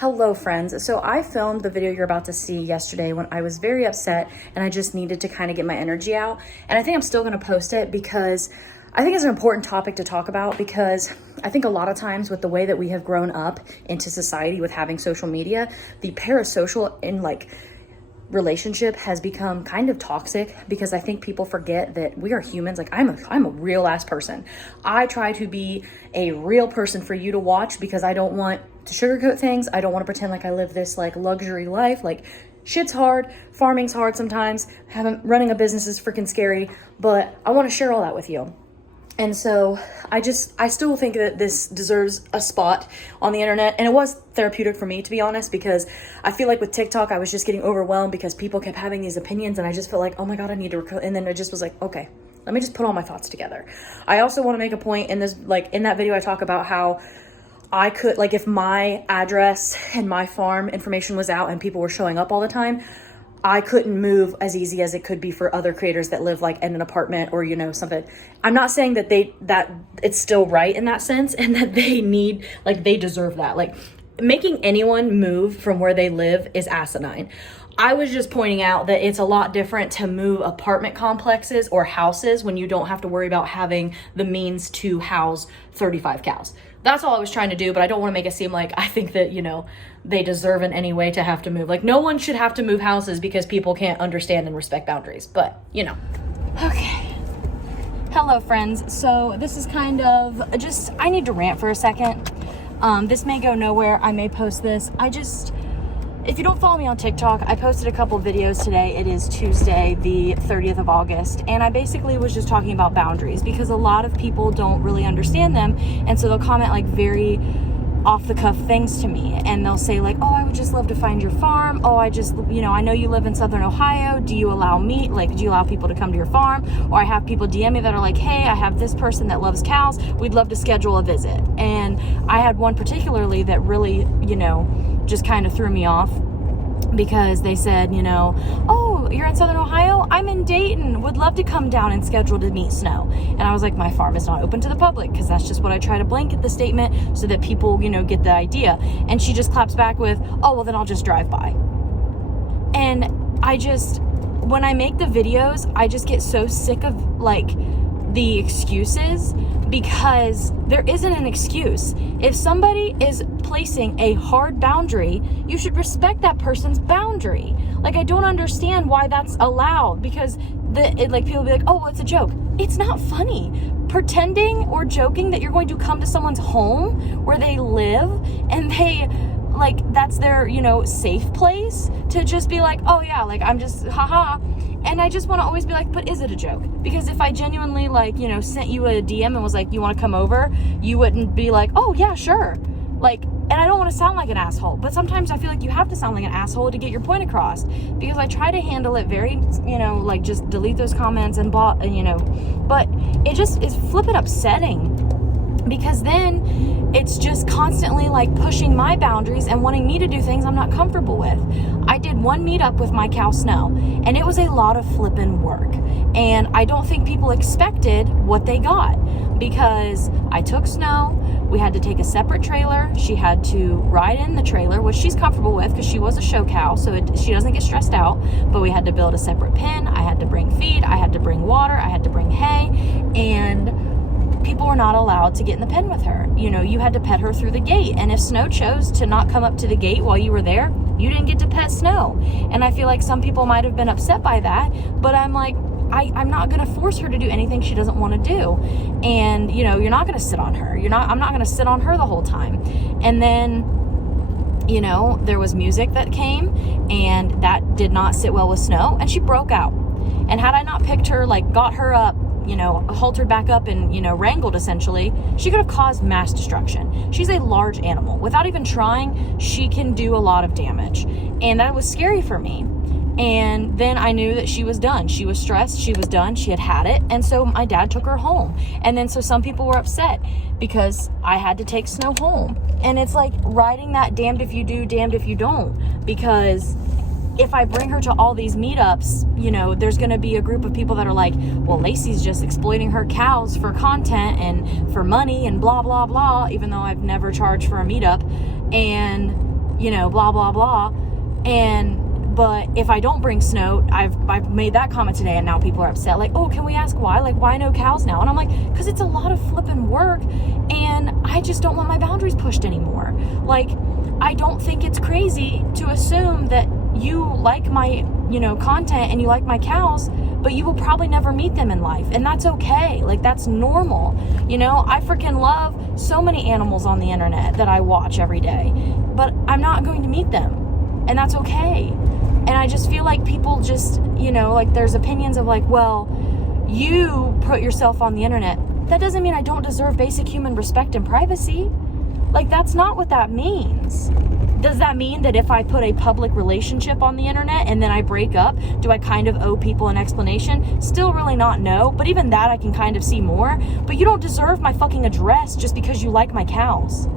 Hello friends. So I filmed the video you're about to see yesterday when I was very upset and I just needed to kind of get my energy out. And I think I'm still going to post it because I think it's an important topic to talk about, because I think a lot of times with the way that we have grown up into society with having social media, the parasocial in relationship has become kind of toxic, because I think people forget that we are humans. Like I'm a real ass person. I try to be a real person for you to watch because I don't want to sugarcoat things. I don't want to pretend like I live this luxury life. Like shit's hard, farming's hard sometimes, running a business is freaking scary, but I want to share all that with you. And so I still think that this deserves a spot on the internet. And it was therapeutic for me, to be honest, because I feel like with TikTok, I was just getting overwhelmed because people kept having these opinions. And I just felt like, oh my God, I need to record. And then it just was like, okay, let me just put all my thoughts together. I also want to make a point in this, in that video, I talk about how I could, if my address and my farm information was out and people were showing up all the time, I couldn't move as easy as it could be for other creators that live in an apartment or, something. I'm not saying that that it's still right in that sense and that they need, they deserve that. Making anyone move from where they live is asinine. I was just pointing out that it's a lot different to move apartment complexes or houses when you don't have to worry about having the means to house 35 cows. That's all I was trying to do, but I don't want to make it seem like I think that, they deserve in any way to have to move. No one should have to move houses because people can't understand and respect boundaries, but, Okay. Hello, friends. So this is kind of I need to rant for a second. This may go nowhere. I may post this. If you don't follow me on TikTok, I posted a couple videos today. It is Tuesday, the 30th of August. And I basically was just talking about boundaries because a lot of people don't really understand them. And so they'll comment very off the cuff things to me. And they'll say oh, I would just love to find your farm. Oh, I know you live in Southern Ohio. Do you allow meat? Do you allow people to come to your farm? Or I have people DM me that are hey, I have this person that loves cows. We'd love to schedule a visit. And I had one particularly that really, just kind of threw me off, because they said, oh, you're in Southern Ohio? I'm in Dayton. Would love to come down and schedule to meet Snow. And I was like, my farm is not open to the public, because that's just what I try to blanket the statement so that people, get the idea. And she just claps back with, oh, well, then I'll just drive by. And when I make the videos, I just get so sick of the excuses, because there isn't an excuse. If somebody is placing a hard boundary, you should respect that person's boundary. I don't understand why that's allowed, because people will be oh, well, it's a joke. It's not funny. Pretending or joking that you're going to come to someone's home where they live and they that's their, safe place, to just be oh yeah, I'm just haha. And I just want to always be but is it a joke? Because if I genuinely sent you a DM and was you want to come over, you wouldn't be oh yeah, sure. And I don't want to sound like an asshole, but sometimes I feel you have to sound like an asshole to get your point across, because I try to handle it very, just delete those comments and but it just is flipping upsetting, because then it's just constantly pushing my boundaries and wanting me to do things I'm not comfortable with. I did one meetup with my cow Snow, and it was a lot of flipping work. And I don't think people expected what they got, because I took Snow. We had to take a separate trailer. She had to ride in the trailer, which she's comfortable with because she was a show cow, so she doesn't get stressed out. But we had to build a separate pen. I had to bring feed. I had to bring water. I had to bring hay. And people were not allowed to get in the pen with her. You had to pet her through the gate. And if Snow chose to not come up to the gate while you were there, you didn't get to pet Snow. And I feel some people might have been upset by that, but I'm I'm not going to force her to do anything she doesn't want to do. And, you're not going to sit on her. I'm not going to sit on her the whole time. And then, there was music that came, and that did not sit well with Snow, and she broke out. And had I not picked her, got her up, haltered back up and, wrangled essentially, she could have caused mass destruction. She's a large animal. Without even trying, she can do a lot of damage. And that was scary for me. And then I knew that she was done. She was stressed. She was done. She had it. And so my dad took her home. And then so some people were upset because I had to take Snow home. And it's riding that damned if you do, damned if you don't. Because if I bring her to all these meetups, there's going to be a group of people that are well, Lacey's just exploiting her cows for content and for money and blah, blah, blah, even though I've never charged for a meetup. And blah, blah, blah. But if I don't bring Snow, I've made that comment today, and now people are upset. Like, oh, can we ask why? Like, why no cows now? And I'm like, because it's a lot of flipping work, and I just don't want my boundaries pushed anymore. Like, I don't think it's crazy to assume that you like my, content and you like my cows, but you will probably never meet them in life. And that's okay. Like, that's normal. I freaking love so many animals on the internet that I watch every day, but I'm not going to meet them. And that's okay. And I just feel like people just, like there's opinions of like, well, you put yourself on the internet. That doesn't mean I don't deserve basic human respect and privacy. Like, that's not what that means. Does that mean that if I put a public relationship on the internet and then I break up, do I kind of owe people an explanation? Still really not, no. But even that I can kind of see more. But you don't deserve my fucking address just because you like my cows.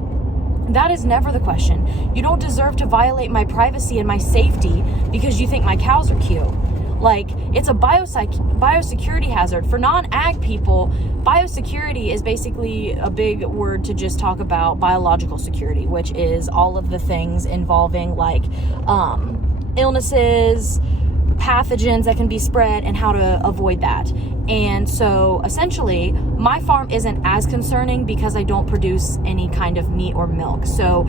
That is never the question. You don't deserve to violate my privacy and my safety because you think my cows are cute. Like, it's a biosecurity hazard. For non-ag people, biosecurity is basically a big word to just talk about biological security, which is all of the things involving like illnesses, pathogens that can be spread, and how to avoid that. And so essentially my farm isn't as concerning because I don't produce any kind of meat or milk. So,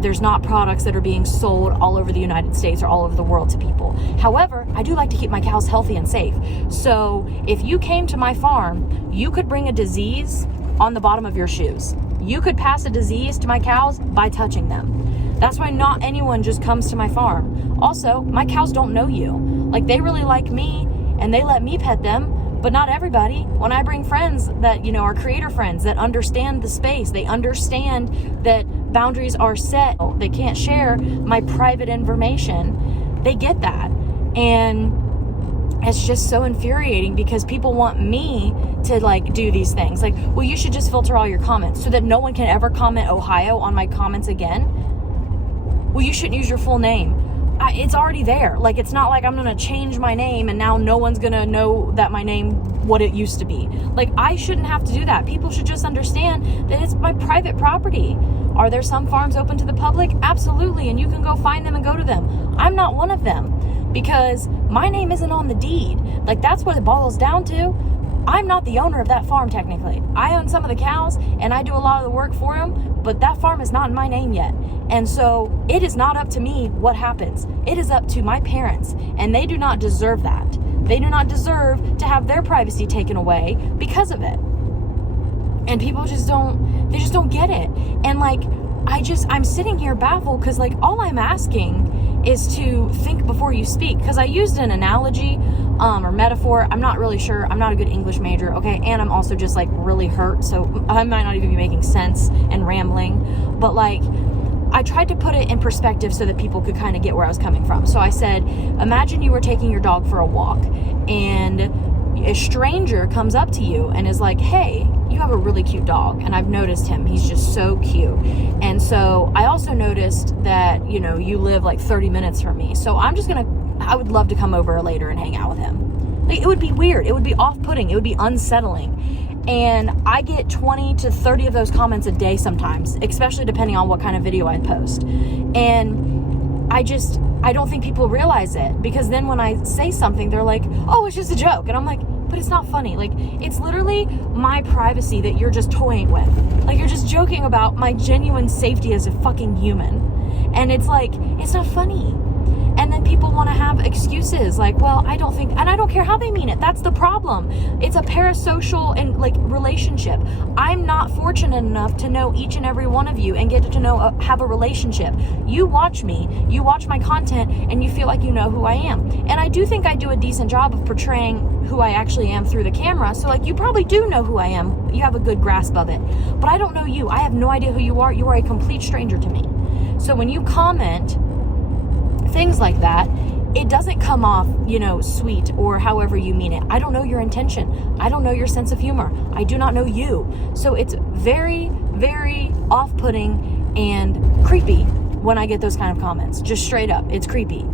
there's not products that are being sold all over the United States or all over the world to people. However, I do like to keep my cows healthy and safe. So if you came to my farm, you could bring a disease on the bottom of your shoes. You could pass a disease to my cows by touching them. That's why not anyone just comes to my farm. Also, my cows don't know you. Like, they really like me and they let me pet them, but not everybody. When I bring friends that, are creator friends that understand the space, they understand that boundaries are set, they can't share my private information, they get that. And it's just so infuriating because people want me to like do these things. Like, well, you should just filter all your comments so that no one can ever comment Ohio on my comments again. Well, you shouldn't use your full name. It's already there. Like, it's not like I'm going to change my name and now no one's going to know that my name, what it used to be. Like, I shouldn't have to do that. People should just understand that it's my private property. Are there some farms open to the public? Absolutely. And you can go find them and go to them. I'm not one of them because my name isn't on the deed. Like, that's what it boils down to. I'm not the owner of that farm technically. I own some of the cows and I do a lot of the work for them, but that farm is not in my name yet. And so it is not up to me what happens. It is up to my parents, and they do not deserve that. They do not deserve to have their privacy taken away because of it. And people just don't get it. And like, I'm sitting here baffled because like all I'm asking is to think before you speak. Because I used an analogy or metaphor. I'm not really sure. I'm not a good English major, okay? And I'm also just like really hurt, so I might not even be making sense and rambling. But like, I tried to put it in perspective so that people could kind of get where I was coming from. So I said, imagine you were taking your dog for a walk and a stranger comes up to you and is like, hey, you have a really cute dog. And I've noticed him. He's just so cute. And so I also noticed that, you live like 30 minutes from me. So I would love to come over later and hang out with him. Like, it would be weird. It would be off-putting. It would be unsettling. And I get 20 to 30 of those comments a day sometimes, especially depending on what kind of video I post. And I don't think people realize it, because then when I say something, they're like, oh, it's just a joke. And I'm like, but it's not funny. Like, it's literally my privacy that you're just toying with. Like, you're just joking about my genuine safety as a fucking human. And it's like, it's not funny. And then people want to have excuses like, well, I don't think, and I don't care how they mean it. That's the problem. It's a parasocial and like relationship. I'm not fortunate enough to know each and every one of you and get to know, have a relationship. You watch me, you watch my content, and you feel like you know who I am. And I do think I do a decent job of portraying who I actually am through the camera. So like, you probably do know who I am. You have a good grasp of it. But I don't know you. I have no idea who you are. You are a complete stranger to me. So when you comment things like that, it doesn't come off, sweet or however you mean it. I don't know your intention. I don't know your sense of humor. I do not know you. So it's very, very off-putting and creepy when I get those kind of comments. Just straight up, it's creepy.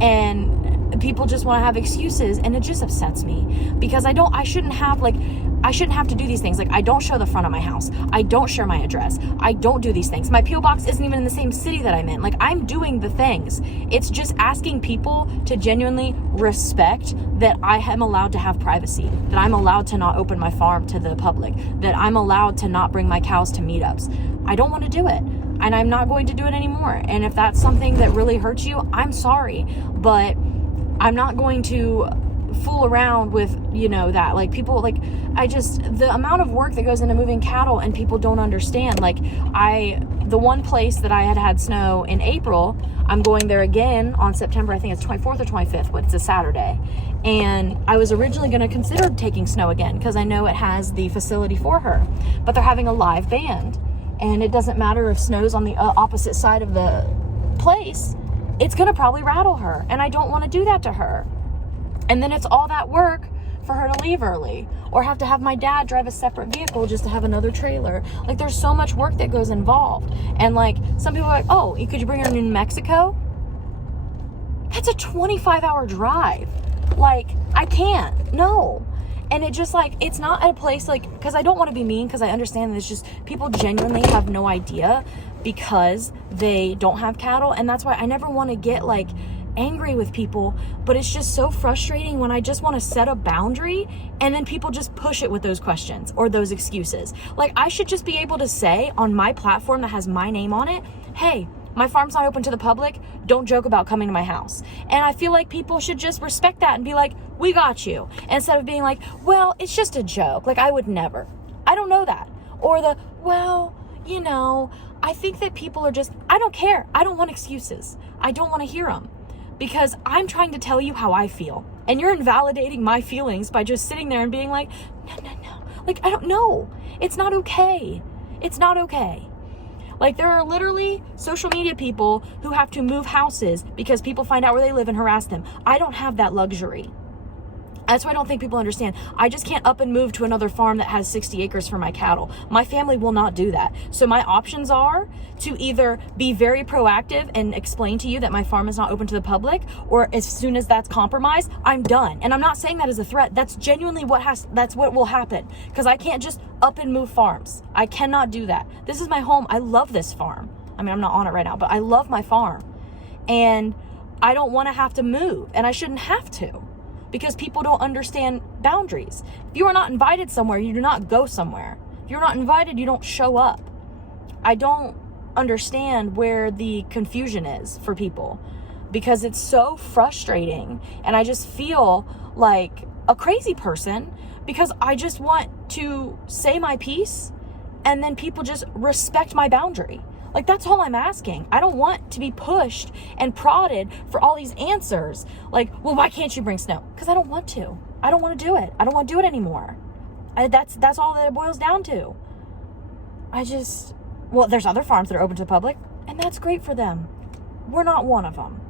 And people just want to have excuses, and it just upsets me because I shouldn't have, like, I shouldn't have to do these things. Like, I don't show the front of my house. I don't share my address. I don't do these things. My P.O. box isn't even in the same city that I'm in. Like, I'm doing the things. It's just asking people to genuinely respect that I am allowed to have privacy, that I'm allowed to not open my farm to the public, that I'm allowed to not bring my cows to meetups. I don't want to do it, and I'm not going to do it anymore. And if that's something that really hurts you, I'm sorry, but I'm not going to fool around with, that. Like, people, like, the amount of work that goes into moving cattle, and people don't understand. Like, the one place that I had snow in April, I'm going there again on September, I think it's 24th or 25th, but it's a Saturday. And I was originally going to consider taking Snow again because I know it has the facility for her, but they're having a live band, and it doesn't matter if Snow's on the opposite side of the place, it's going to probably rattle her, and I don't want to do that to her. And then it's all that work for her to leave early, or have to have my dad drive a separate vehicle just to have another trailer. Like, there's so much work that goes involved. And like, some people are like, oh, could you bring her to New Mexico? That's a 25-hour drive. Like, I can't. No. And it just, like, it's not at a place, like, because I don't want to be mean, because I understand that it's just people genuinely have no idea because they don't have cattle. And that's why I never want to get, like, angry with people, but it's just so frustrating when I just want to set a boundary and then people just push it with those questions or those excuses. Like, I should just be able to say on my platform that has my name on it, hey, my farm's not open to the public, don't joke about coming to my house. And I feel like people should just respect that and be like, we got you, instead of being like, well, it's just a joke, like, I would never. I don't know that. Or I think that people are just, I don't care, I don't want excuses, I don't want to hear them. Because I'm trying to tell you how I feel. And you're invalidating my feelings by just sitting there and being like, no. Like, I don't know. It's not okay. It's not okay. Like, there are literally social media people who have to move houses because people find out where they live and harass them. I don't have that luxury. That's why I don't think people understand. I just can't up and move to another farm that has 60 acres for my cattle. My family will not do that. So my options are to either be very proactive and explain to you that my farm is not open to the public, or as soon as that's compromised, I'm done. And I'm not saying that as a threat. That's genuinely that's what will happen, because I can't just up and move farms. I cannot do that. This is my home. I love this farm. I mean, I'm not on it right now, but I love my farm. And I don't want to have to move, and I shouldn't have to, because people don't understand boundaries. If you are not invited somewhere, you do not go somewhere. If you're not invited, you don't show up. I don't understand where the confusion is for people, because it's so frustrating, and I just feel like a crazy person because I just want to say my piece and then people just respect my boundary. Like, that's all I'm asking. I don't want to be pushed and prodded for all these answers. Like, well, why can't you bring Snow? Because I don't want to. I don't want to do it. I don't want to do it anymore. That's all that it boils down to. Well, there's other farms that are open to the public, and that's great for them. We're not one of them.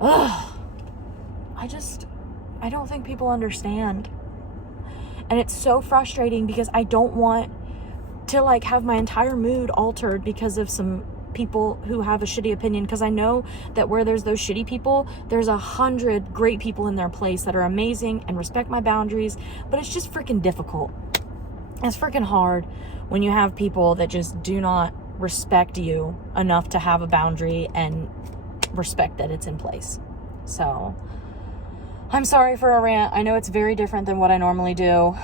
Ugh. I don't think people understand. And it's so frustrating because I don't want to, like, have my entire mood altered because of some people who have a shitty opinion, because I know that where there's those shitty people, there's 100 great people in their place that are amazing and respect my boundaries. But it's just freaking difficult. It's freaking hard when you have people that just do not respect you enough to have a boundary and respect that it's in place. So I'm sorry for a rant. I know it's very different than what I normally do,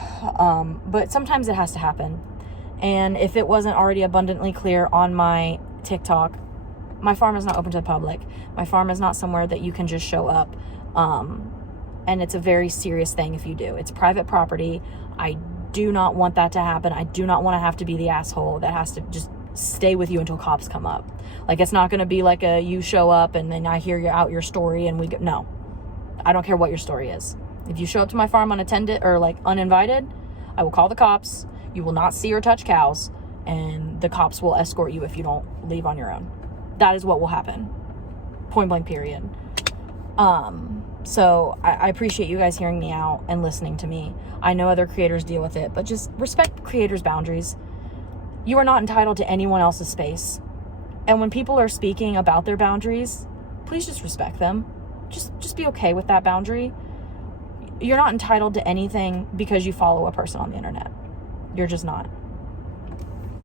but sometimes it has to happen. And if it wasn't already abundantly clear on my TikTok, my farm is not open to the public. My farm is not somewhere that you can just show up. And it's a very serious thing if you do. It's private property. I do not want that to happen. I do not want to have to be the asshole that has to just stay with you until cops come up. Like, it's not going to be like you show up and then I hear your story and we go. No, I don't care what your story is. If you show up to my farm unattended or like uninvited, I will call the cops. You will not see or touch cows, and the cops will escort you if you don't leave on your own. That is what will happen. Point blank, period. So I appreciate you guys hearing me out and listening to me. I know other creators deal with it, but just respect creators' boundaries. You are not entitled to anyone else's space. And when people are speaking about their boundaries, please just respect them. Just be okay with that boundary. you're not entitled to anything because you follow a person on the internet. You're just not.